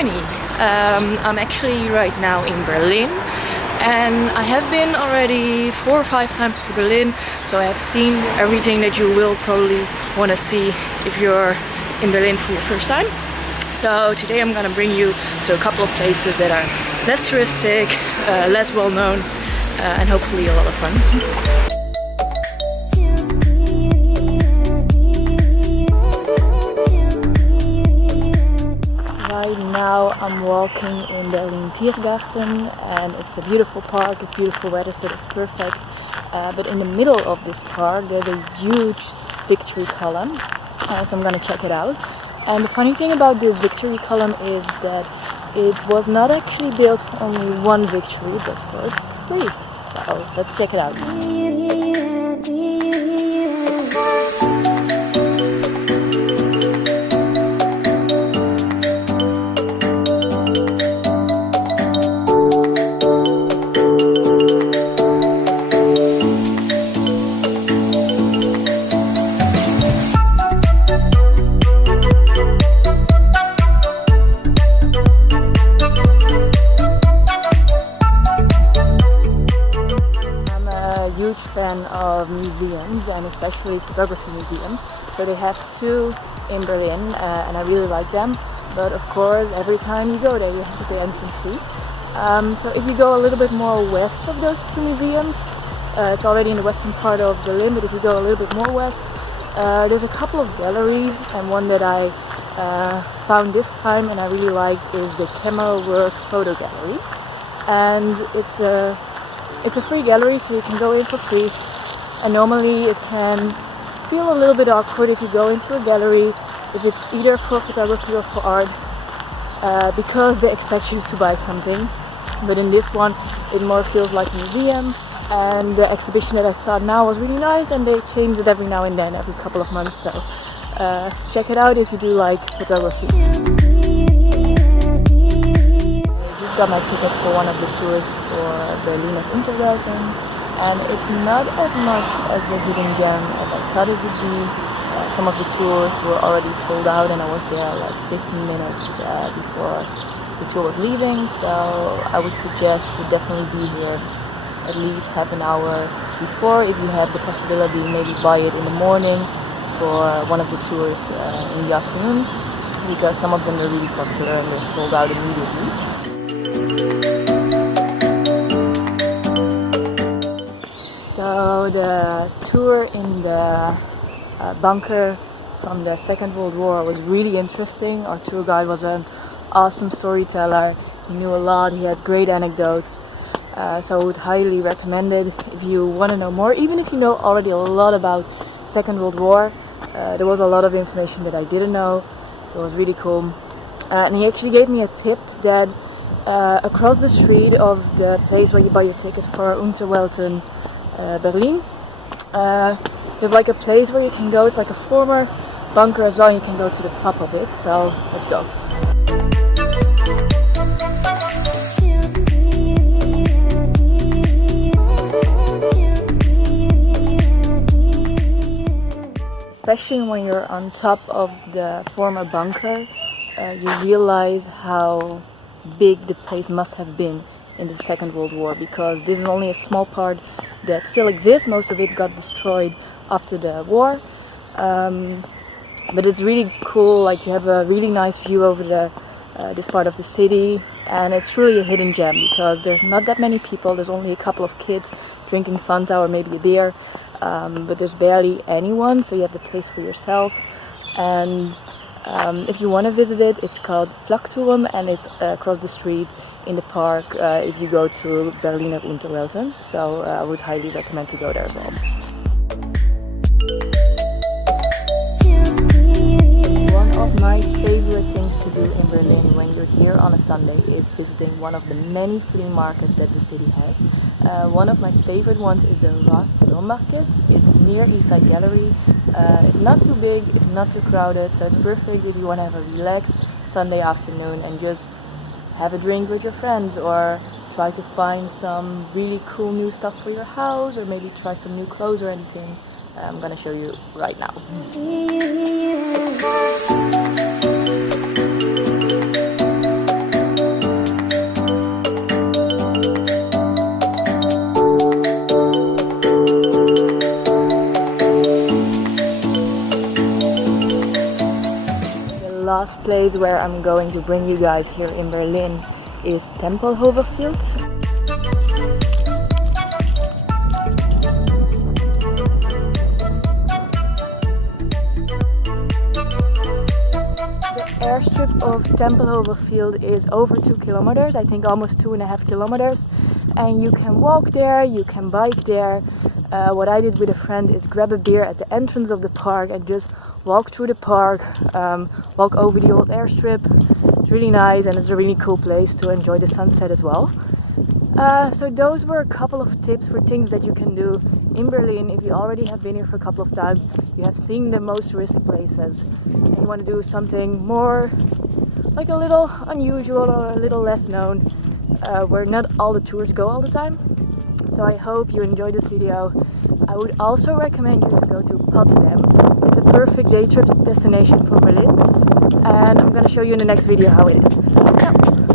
Germany. I'm actually right now in Berlin, and I have been already 4 or 5 times to Berlin, so I have seen everything that you will probably want to see if you're in Berlin for your first time. So today I'm gonna bring you to a couple of places that are less touristic, less well known, and hopefully a lot of fun. Right now I'm walking in Berlin Tiergarten, and it's a beautiful park, it's beautiful weather, so it's perfect. But in the middle of this park there's a huge victory column, so I'm gonna check it out. And the funny thing about this victory column is that it was not actually built for only one victory, but for 3. So let's check it out. Huge fan of museums, and especially photography museums. So they have 2 in Berlin, and I really like them. But of course, every time you go there, you have to pay entrance fee. So if you go a little bit more west of those 2 museums, it's already in the western part of Berlin. But if you go a little bit more west, there's a couple of galleries, and one that I found this time and I really liked is the Camera Work Photo Gallery, and it's a free gallery, so you can go in for free. And normally it can feel a little bit awkward if you go into a gallery, if it's either for photography or for art, because they expect you to buy something. But in this one it more feels like a museum, and the exhibition that I saw now was really nice, and they change it every now and then, every couple of months. So check it out if you do like photography. Got my ticket for one of the tours for Berliner Unterwelten, and it's not as much as a hidden gem as I thought it would be. Some of the tours were already sold out, and I was there like 15 minutes before the tour was leaving, so I would suggest to definitely be here at least half an hour before, if you have the possibility. Maybe buy it in the morning for one of the tours in the afternoon, because some of them are really popular and they're sold out immediately. So the tour in the bunker from the Second World War was really interesting. Our tour guide was an awesome storyteller. He knew a lot, he had great anecdotes. So I would highly recommend it if you want to know more, even if you know already a lot about Second World War. There was a lot of information that I didn't know, so it was really cool. And he actually gave me a tip that across the street of the place where you buy your ticket for Unterwelten Berlin, there's like a place where you can go. It's like a former bunker as well, and you can go to the top of it. So let's go. Especially when you're on top of the former bunker, you realize how big the place must have been in the Second World War, because this is only a small part that still exists. Most of it got destroyed after the war, but it's really cool. Like, you have a really nice view over this part of the city, and it's truly a hidden gem because there's not that many people. There's only a couple of kids drinking Fanta or maybe a beer, but there's barely anyone, so you have the place for yourself. And if you want to visit it, it's called Flakturm, and it's across the street in the park if you go to Berliner Unterwelten. So I would highly recommend to go there as well. One of my favorite things to do in Berlin when you're here on a Sunday is visiting one of the many flea markets that the city has. One of my favorite ones is the RAW Flohmarkt. It's near Eastside Gallery. It's not too big, it's not too crowded, so it's perfect if you want to have a relaxed Sunday afternoon and just have a drink with your friends, or try to find some really cool new stuff for your house, or maybe try some new clothes or anything. I'm gonna show you right now. place where I'm going to bring you guys here in Berlin is Tempelhofer Field. The airstrip of Tempelhofer Field is over 2 kilometers, I think almost 2.5 kilometers, and you can walk there, you can bike there. What I did with a friend is grab a beer at the entrance of the park and just walk through the park, walk over the old airstrip. It's really nice and it's a really cool place to enjoy the sunset as well. So those were a couple of tips for things that you can do in Berlin if you already have been here for a couple of times. You have seen the most touristic places. If you want to do something more like a little unusual or a little less known, where not all the tours go all the time. So I hope you enjoyed this video. I would also recommend you to go to Potsdam. It's a perfect day trip destination from Berlin, and I'm gonna show you in the next video how it is. Ciao.